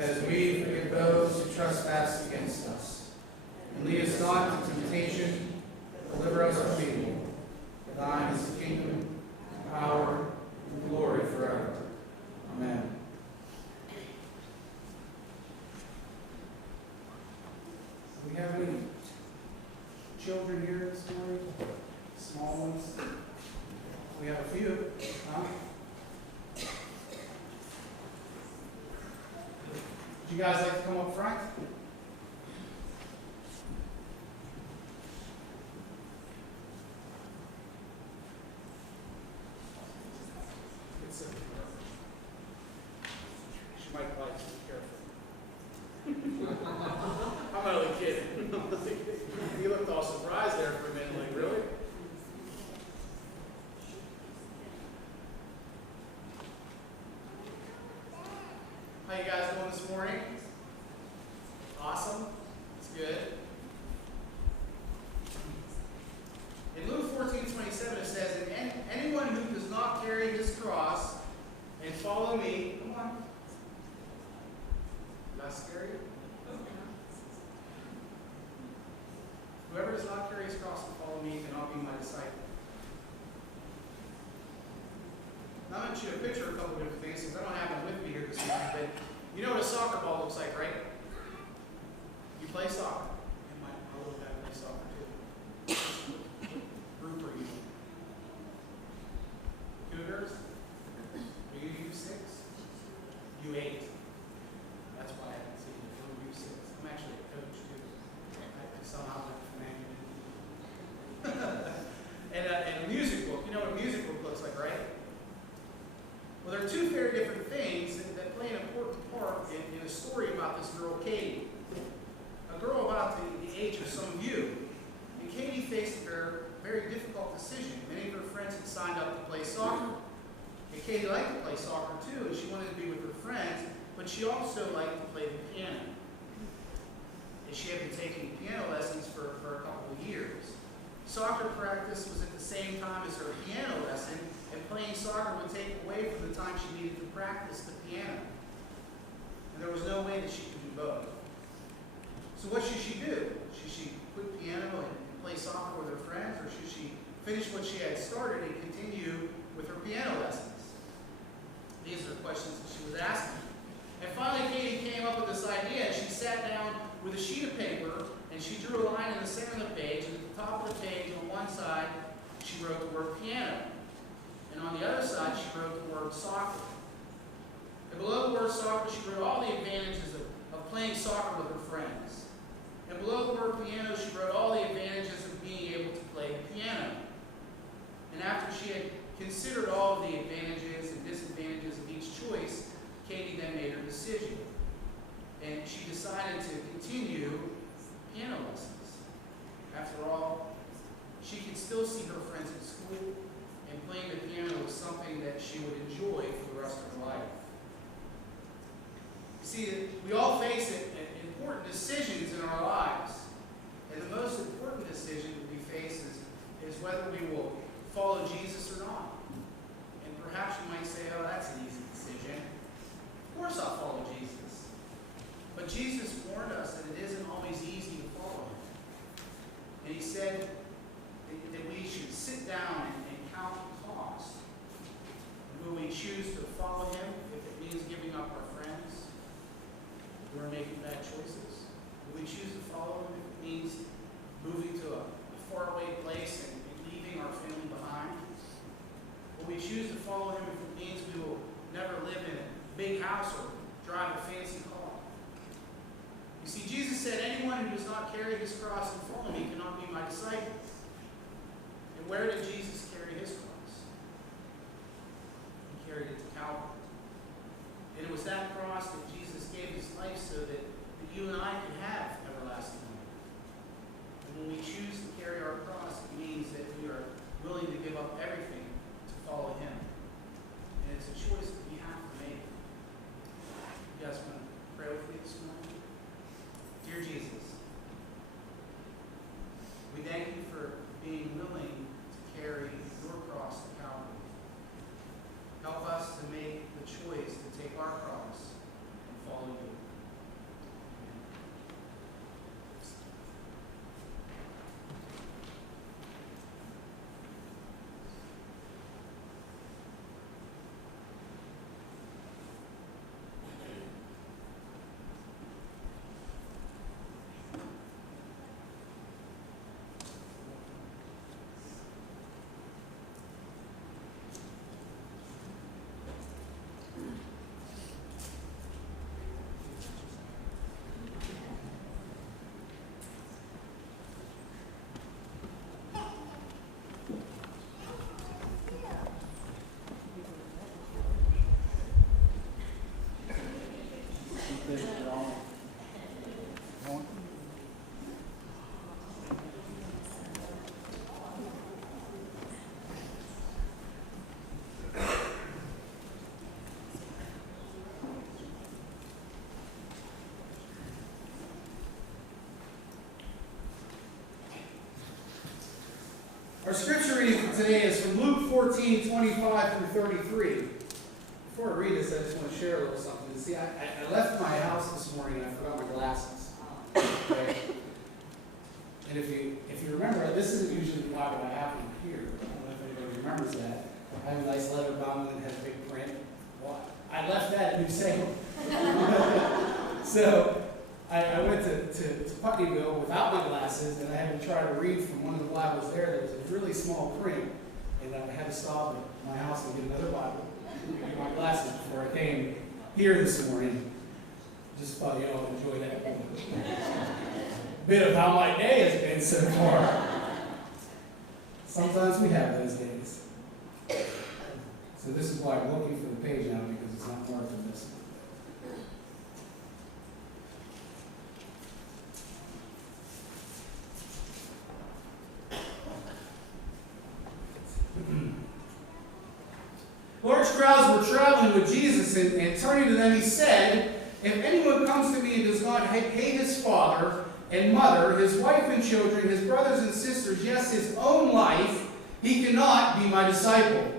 as we forgive those who trespass against us. And lead us not into temptation, but deliver us from evil. For thine is the kingdom, the power, and the glory forever. Amen. Do we have any children here this morning? Small ones? We have a few, huh? Would you guys like to come up front? She might like to be careful. I'm only kidding. You looked all surprised there for a minute, like, really? How you guys doing this morning? Awesome. That's good. In Luke 14:27 it says, "And anyone who does not carry his cross and follow me," come on. Not scary? "Whoever does not carry his cross and follow me cannot be my disciple." Now, I'm going to show you a picture of a couple of different things because I don't have them with me here this morning, but you know what a soccer ball looks like, right? You play soccer. And my little guy plays soccer too. Group are you? Cougars? Are you U6? U8. That's why I haven't seen you. You're U6. I'm actually a coach too. I somehow went from and a music book. You know what a music book looks like, right? Well, there are two very different things that play an important part in a story about this girl, Katie. A girl about the age of some of you. And Katie faced a very difficult decision. Many of her friends had signed up to play soccer. And Katie liked to play soccer too, and she wanted to be with her friends, but she also liked to play the piano. And she had been taking piano lessons for a couple of years. Soccer practice was at the same time as her piano lesson, and playing soccer would take away from the time she needed to practice the piano. And there was no way that she could do both. So what should she do? Should she quit piano and play soccer with her friends, or should she finish what she had started and continue with her piano lessons? These are the questions that she was asking. And finally, Katie came up with this idea, and she sat down with a sheet of paper, and she drew a line in the center of the page, and at the top of the page on one side, she wrote the word piano. And on the other side, she wrote the word soccer. And below the word soccer, she wrote all the advantages of playing soccer with her friends. And below the word piano, she wrote all the advantages of being able to play the piano. And after she had considered all of the advantages and disadvantages of each choice, Katie then made her decision. And she decided to continue piano lessons. After all, she could still see her friends at school, and playing the piano was something that she would enjoy for the rest of her life. You see, we all face important decisions in our lives. And the most important decision that we face is whether we will follow Jesus or not. And perhaps you might say, oh, that's an easy decision. Of course I'll follow Jesus. But Jesus warned us that it isn't always easy to follow him. And he said that we should sit down and count the cost. And when we choose to follow him, if it means giving up our friends, we're making bad choices. When we choose to follow him, if it means moving to a faraway place and leaving our family behind, when we choose to follow him, if it means we will never live in a big house or drive a fancy car. You see, Jesus said, anyone who does not carry his cross and follow me cannot be my disciple. And where did Jesus carry his cross? He carried it to Calvary. And it was that cross that Jesus gave his life so that you and I can have everlasting life. And when we choose to carry our cross, it means that we are willing to give up everything to follow him. And it's a choice that we have to make. You guys want to pray with me this morning? Dear Jesus, we thank you for being willing to carry your cross to Calvary. Help us to make the choice to take our cross and follow you. Our scripture reading for today is from Luke 14:25 through 33. Before I read this, I just want to share a little something. See, I left my house this morning and I forgot my glasses. Okay? And if you remember, this isn't usually the Bible I have in here. I don't know if anybody remembers that. I have a nice leather bound that has big print. Well, I left that at New Salem. So I went to Putneyville without my glasses, and I had to try to read from one of the Bibles there. There was a really small print, and I had to stop at my house and get another Bible and get my glasses before I came here this morning. Just thought you all enjoy that bit of how my day has been so far. Sometimes we have those days. So this is why I'm looking for the page now, because it's not marked in this. Large crowds were traveling with Jesus, and turning to them, he said, "If anyone comes to me and does not hate his father and mother, his wife and children, his brothers and sisters, yes, his own life, he cannot be my disciple.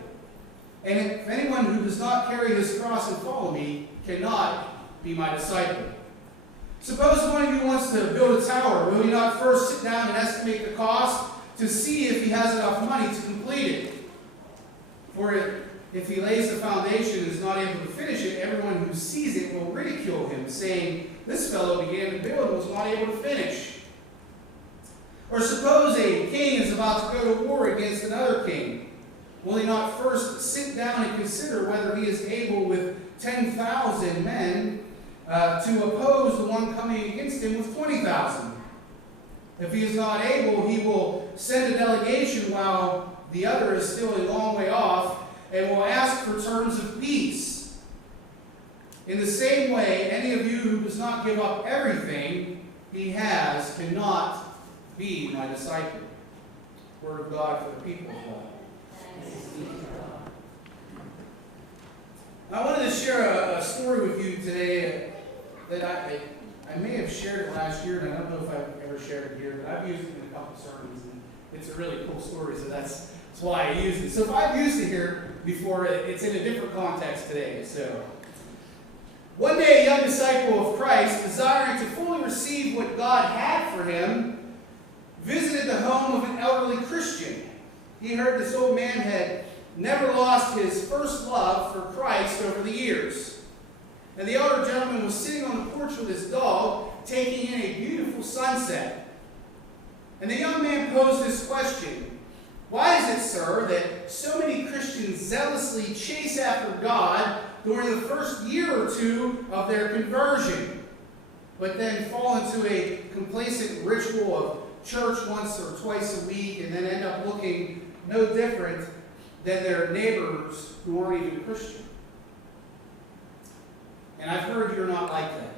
And if anyone who does not carry his cross and follow me cannot be my disciple. Suppose one of you wants to build a tower. Will he not first sit down and estimate the cost to see if he has enough money to complete it? For if he lays the foundation and is not able to finish it, everyone who sees it will ridicule him, saying, 'This fellow began to build and was not able to finish.' Or suppose a king is about to go to war against another king. Will he not first sit down and consider whether he is able with 10,000 men to oppose the one coming against him with 20,000? If he is not able, he will send a delegation while the other is still a long way off, and will ask for terms of peace. In the same way, any of you who does not give up everything he has cannot be my disciple." Word of God for the people of God. I wanted to share a story with you today that I may have shared it last year, and I don't know if I've ever shared it here, but I've used it in a couple sermons, and it's a really cool story, so that's why I use it. So if I've used it here before, it's in a different context today. So, one day a young disciple of Christ, desiring to fully receive what God had for him, visited the home of an elderly Christian. He heard this old man had never lost his first love for Christ over the years. And the elder gentleman was sitting on the porch with his dog, taking in a beautiful sunset. And the young man posed this question: "Why is it, sir, that so many Christians zealously chase after God during the first year or two of their conversion, but then fall into a complacent ritual of church once or twice a week and then end up looking no different than their neighbors who aren't even Christian? And I've heard you're not like that,"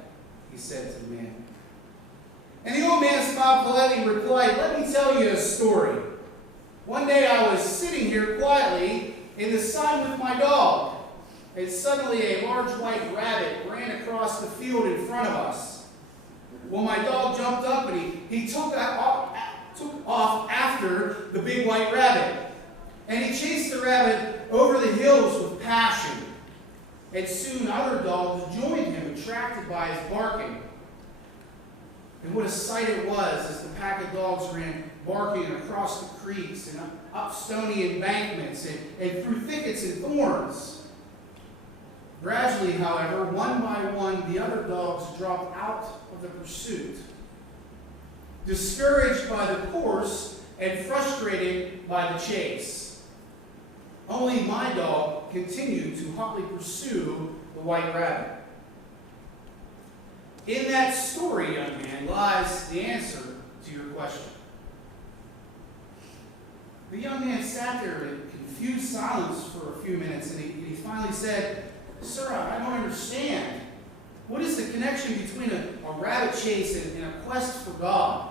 he said to the man. And the old man smiled politely and replied, "Let me tell you a story. One day I was sitting here quietly in the sun with my dog, and suddenly a large white rabbit ran across the field in front of us. Well, my dog jumped up and he took off after the big white rabbit. And he chased the rabbit over the hills with passion. And soon other dogs joined him, attracted by his barking. And what a sight it was as the pack of dogs ran barking across the creeks and up stony embankments and through thickets and thorns. Gradually, however, one by one, the other dogs dropped out of the pursuit. Discouraged by the course and frustrated by the chase. Only my dog continued to hotly pursue the white rabbit." In that story, young man, lies the answer to your question. The young man sat there in confused silence for a few minutes, and he finally said, "Sir, I don't understand. What is the connection between a rabbit chase and a quest for God.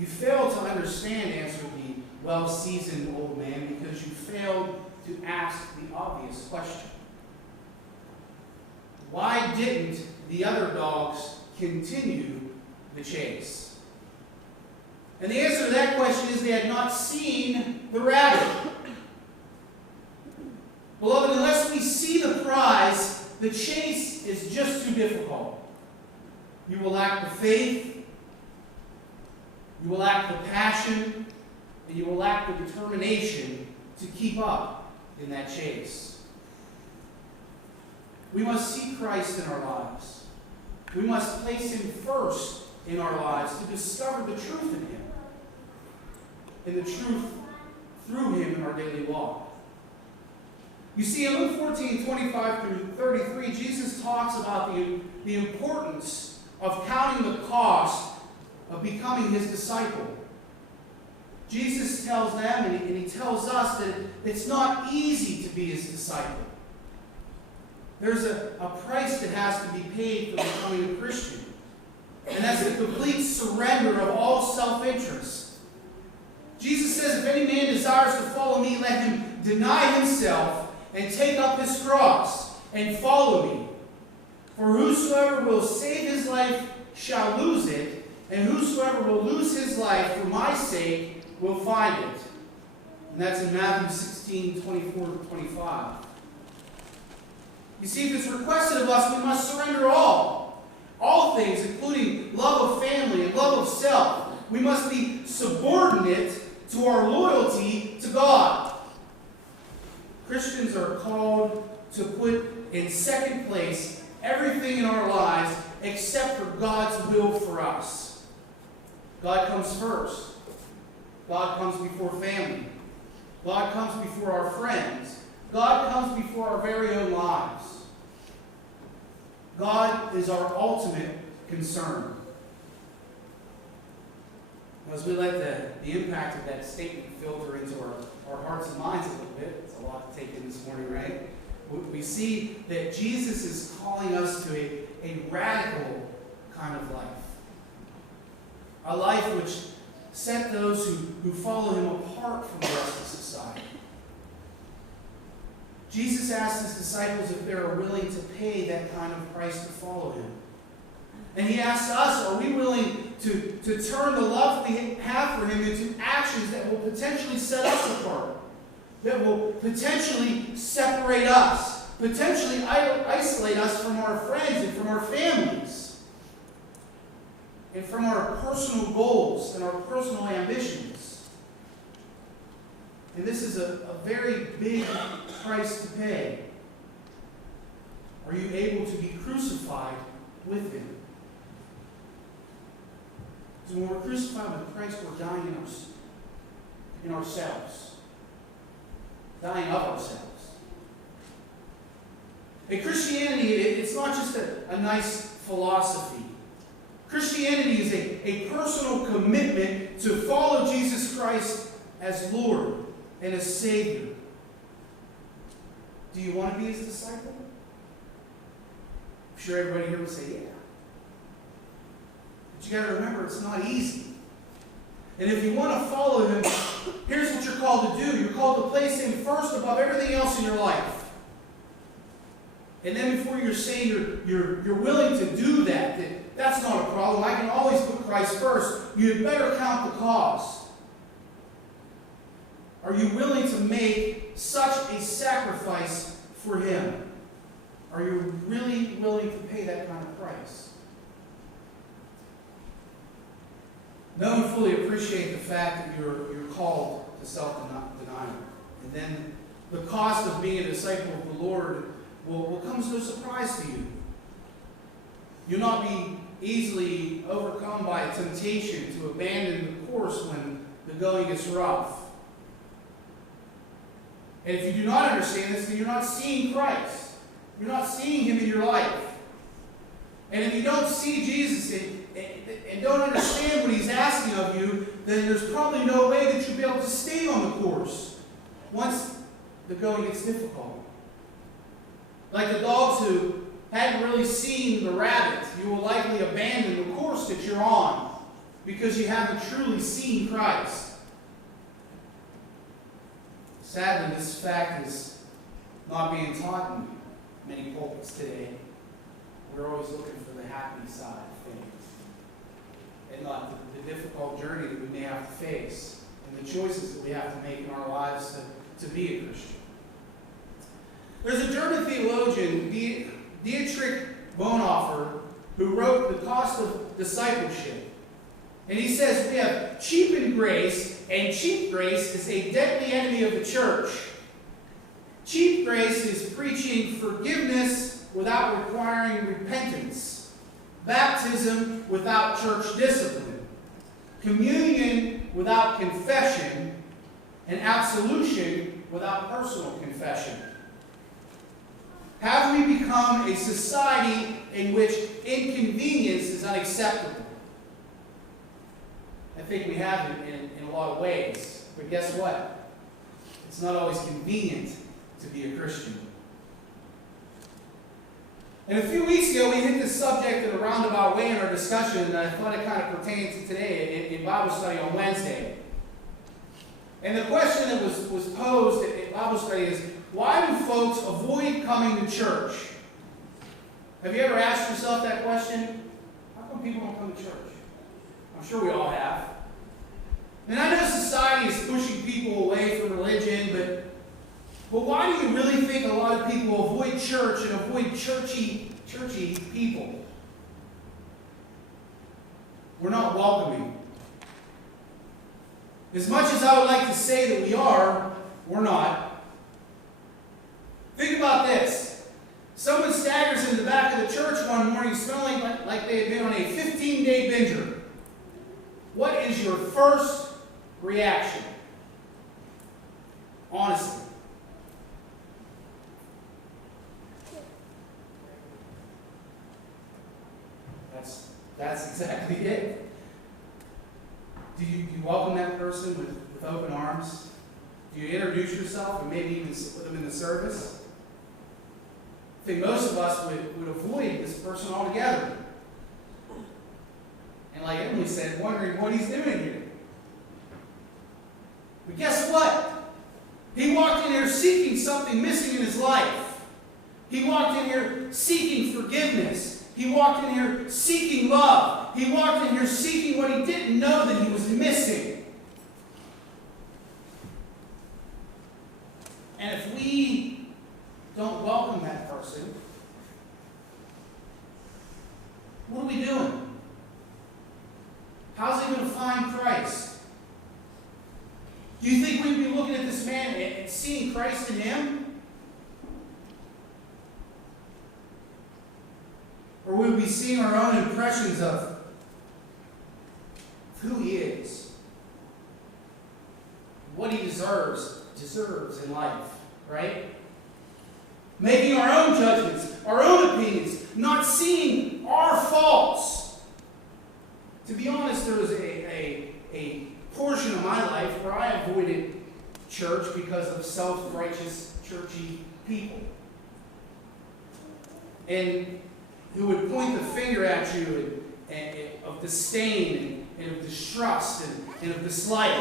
You fail to understand, answered the well-seasoned old man, because you failed to ask the obvious question. Why didn't the other dogs continue the chase? And the answer to that question is they had not seen the rabbit. Beloved, unless we see the prize, the chase is just too difficult. You will lack the faith, you will lack the passion, and you will lack the determination to keep up in that chase. We must see Christ in our lives. We must place Him first in our lives to discover the truth in Him, and the truth through Him in our daily walk. You see, in Luke 14, 25 through 33, Jesus talks about the importance of counting the cost of becoming His disciple. Jesus tells them, and he tells us, that it's not easy to be His disciple. There's a price that has to be paid for becoming a Christian. And that's the complete surrender of all self-interest. Jesus says, if any man desires to follow me, let him deny himself and take up his cross and follow me. For whosoever will save his life shall lose it, and whosoever will lose his life for my sake will find it. And that's in Matthew 16, 24 to 25. You see, if it's requested of us, we must surrender all. All things, including love of family and love of self. We must be subordinate to our loyalty to God. Christians are called to put in second place everything in our lives except for God's will for us. God comes first. God comes before family. God comes before our friends. God comes before our very own lives. God is our ultimate concern. As we let the impact of that statement filter into our hearts and minds a little bit, it's a lot to take in this morning, right? We see that Jesus is calling us to a radical kind of life. A life which set those who follow Him apart from the rest of society. Jesus asked His disciples if they are willing to pay that kind of price to follow Him. And He asks us, are we willing to turn the love we have for Him into actions that will potentially set us apart, that will potentially separate us, potentially isolate us from our friends and from our families, and from our personal goals and our personal ambitions. And this is a very big price to pay. Are you able to be crucified with Him? So when we're crucified with Christ, we're dying in ourselves. Dying of ourselves. In Christianity, it's not just a nice philosophy. Christianity is a personal commitment to follow Jesus Christ as Lord and as Savior. Do you want to be His disciple? I'm sure everybody here would say, yeah. But you got to remember, it's not easy. And if you want to follow Him, here's what you're called to do. You're called to place Him first above everything else in your life. And then before you're saying you're willing to do that's not a problem. I can always put Christ first. You'd better count the cost. Are you willing to make such a sacrifice for Him? Are you really willing to pay that kind of price? Know and fully appreciate the fact that you're called to self-denial. And then the cost of being a disciple of the Lord will come as no surprise to you. You'll not be easily overcome by a temptation to abandon the course when the going gets rough. And if you do not understand this, then you're not seeing Christ. You're not seeing Him in your life. And if you don't see Jesus and don't understand what He's asking of you, then there's probably no way that you'll be able to stay on the course once the going gets difficult. Like the dogs who hadn't really seen the rabbit, you will likely abandon the course that you're on because you haven't truly seen Christ. Sadly, this fact is not being taught in many pulpits today. We're always looking for the happy side of things and not the difficult journey that we may have to face and the choices that we have to make in our lives to be a Christian. There's a German theologian, Dietrich Bonhoeffer, who wrote The Cost of Discipleship. And he says we have cheapened grace, and cheap grace is a deadly enemy of the church. Cheap grace is preaching forgiveness without requiring repentance, baptism without church discipline, communion without confession, and absolution without personal confession. Have we become a society in which inconvenience is unacceptable? I think we have in a lot of ways. But guess what? It's not always convenient to be a Christian. And a few weeks ago, we hit this subject in a roundabout way in our discussion, and I thought it kind of pertains to today in Bible study on Wednesday. And the question that was posed in Bible study is, why do folks avoid coming to church? Have you ever asked yourself that question? How come people don't come to church? I'm sure we all have. And I know society is pushing people away from religion, but why do you really think a lot of people avoid church and avoid churchy people? We're not welcoming. As much as I would like to say that we are, we're not. Think about this. Someone staggers in the back of the church one morning smelling like they had been on a 15-day binger. What is your first reaction? Honestly. That's exactly it. Do you welcome that person with open arms? Do you introduce yourself and maybe even put them in the service? I think most of us would avoid this person altogether. And like Emily said, wondering what he's doing here. But guess what? He walked in here seeking something missing in his life. He walked in here seeking forgiveness. He walked in here seeking love. He walked in here seeking what he didn't know that he was missing. And if we don't welcome that person, what are we doing? How's he going to find Christ? Do you think we'd be looking at this man and seeing Christ in him? Or would we be seeing our own impressions of who he is, what he deserves in life, right? Making our own judgments, our own opinions, not seeing our faults. To be honest, there was a portion of my life where I avoided church because of self-righteous, churchy people. And who would point the finger at you and of disdain and of distrust and of dislike.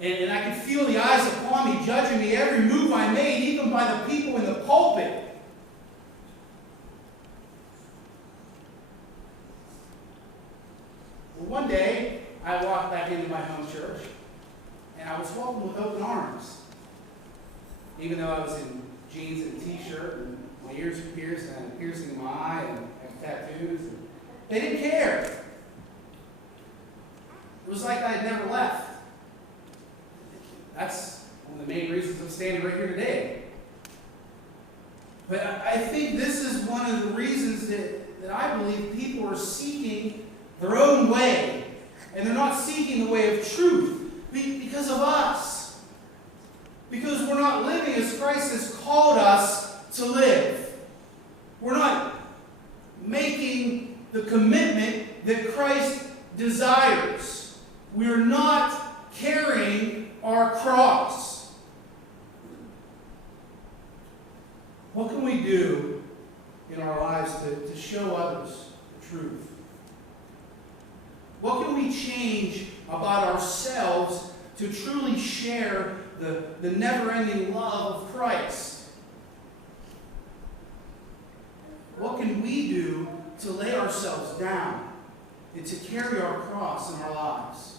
And I could feel the eyes upon me, judging me every move I made, even by the people in the pulpit. Well, one day, I walked back into my home church, and I was welcomed with open arms. Even though I was in jeans and a t-shirt, and my ears were pierced, and I had a piercing in my eye, and I had tattoos. And they didn't care. It was like I had never left. That's one of the main reasons I'm standing right here today. But I think this is one of the reasons that I believe people are seeking their own way. And they're not seeking the way of truth because of us. Because we're not living as Christ has called us to live. We're not making the commitment that Christ desires. We're not carrying our cross. What can we do in in our lives to show others the truth? What can we change about ourselves to truly share the never-ending love of Christ? What can we do to lay ourselves down and to carry our cross in our lives?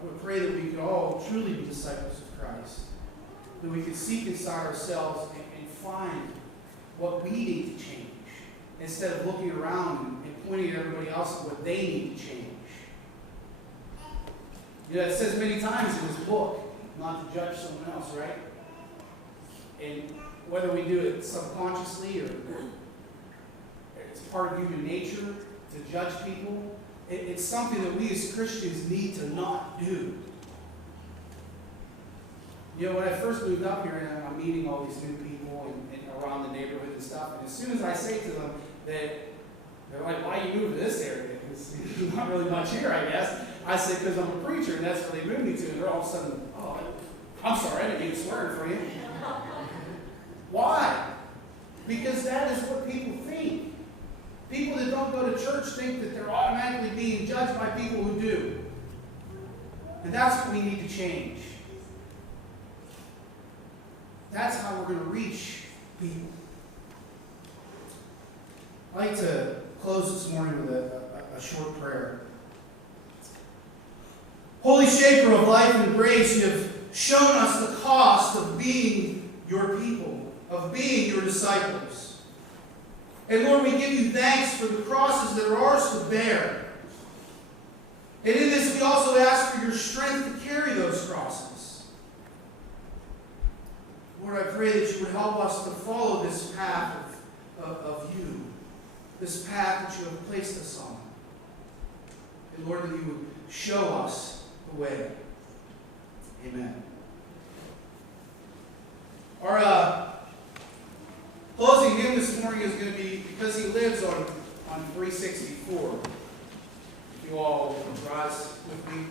I would pray that we could all truly be disciples of Christ, that we could seek inside ourselves and find what we need to change, instead of looking around and pointing at everybody else and what they need to change. You know, it says many times in this book not to judge someone else, right? And whether we do it subconsciously or it's part of human nature to judge people, it's something that we as Christians need to not do. You know, when I first moved up here and I'm meeting all these new people and around the neighborhood and stuff, and as soon as I say to them that they're like, why you moved to this area? Because there's not really much here, I guess. I said, because I'm a preacher, and that's where they moved me to. And they're all of a sudden, oh, I'm sorry, I didn't mean to swear in front of you. Why? Because that is what people think. People that don't go to church think that they're automatically being judged by people who do. And that's what we need to change. That's how we're going to reach people. I'd like to close this morning with a short prayer. Holy Shaper of life and grace, you have shown us the cost of being your people, of being your disciples. And Lord, we give you thanks for the crosses that are ours to bear. And in this, we also ask for your strength to carry those crosses. Lord, I pray that you would help us to follow this path of you, this path that you have placed us on. And Lord, that you would show us the way. Amen. Our closing hymn this morning is going to be Because He Lives on 364. If you all would rise with me.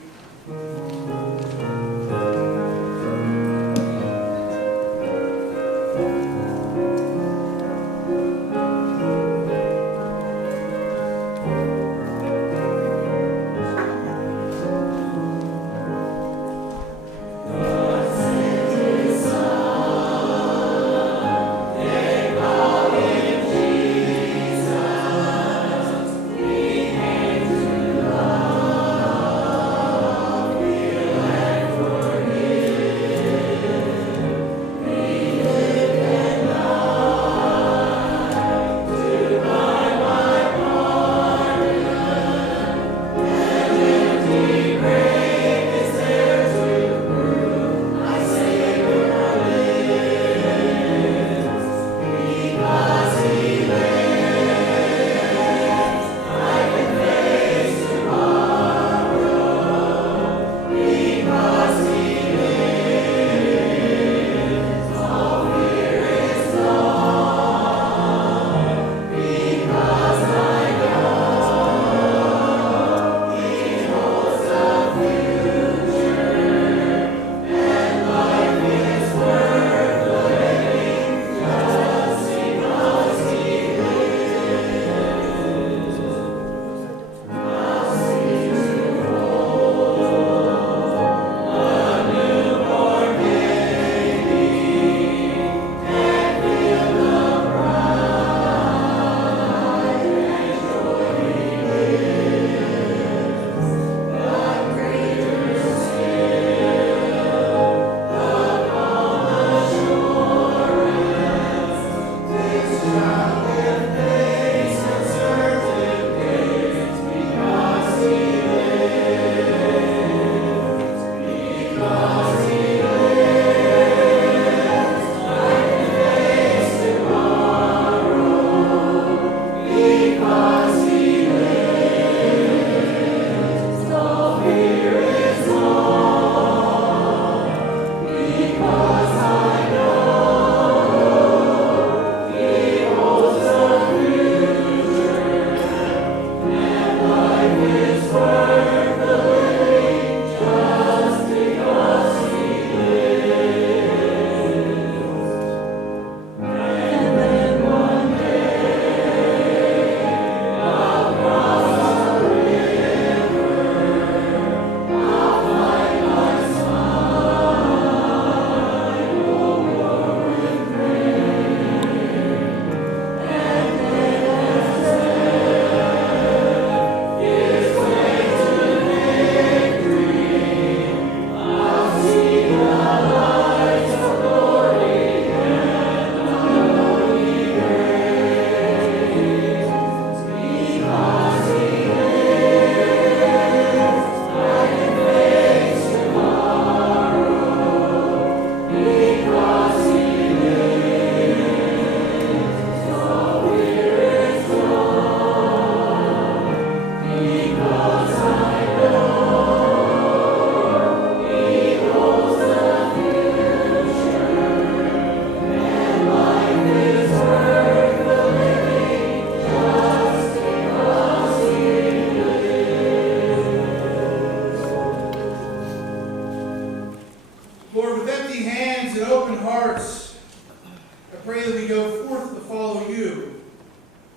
Forever.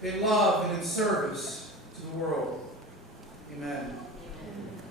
in love and in service to the world. Amen. Amen.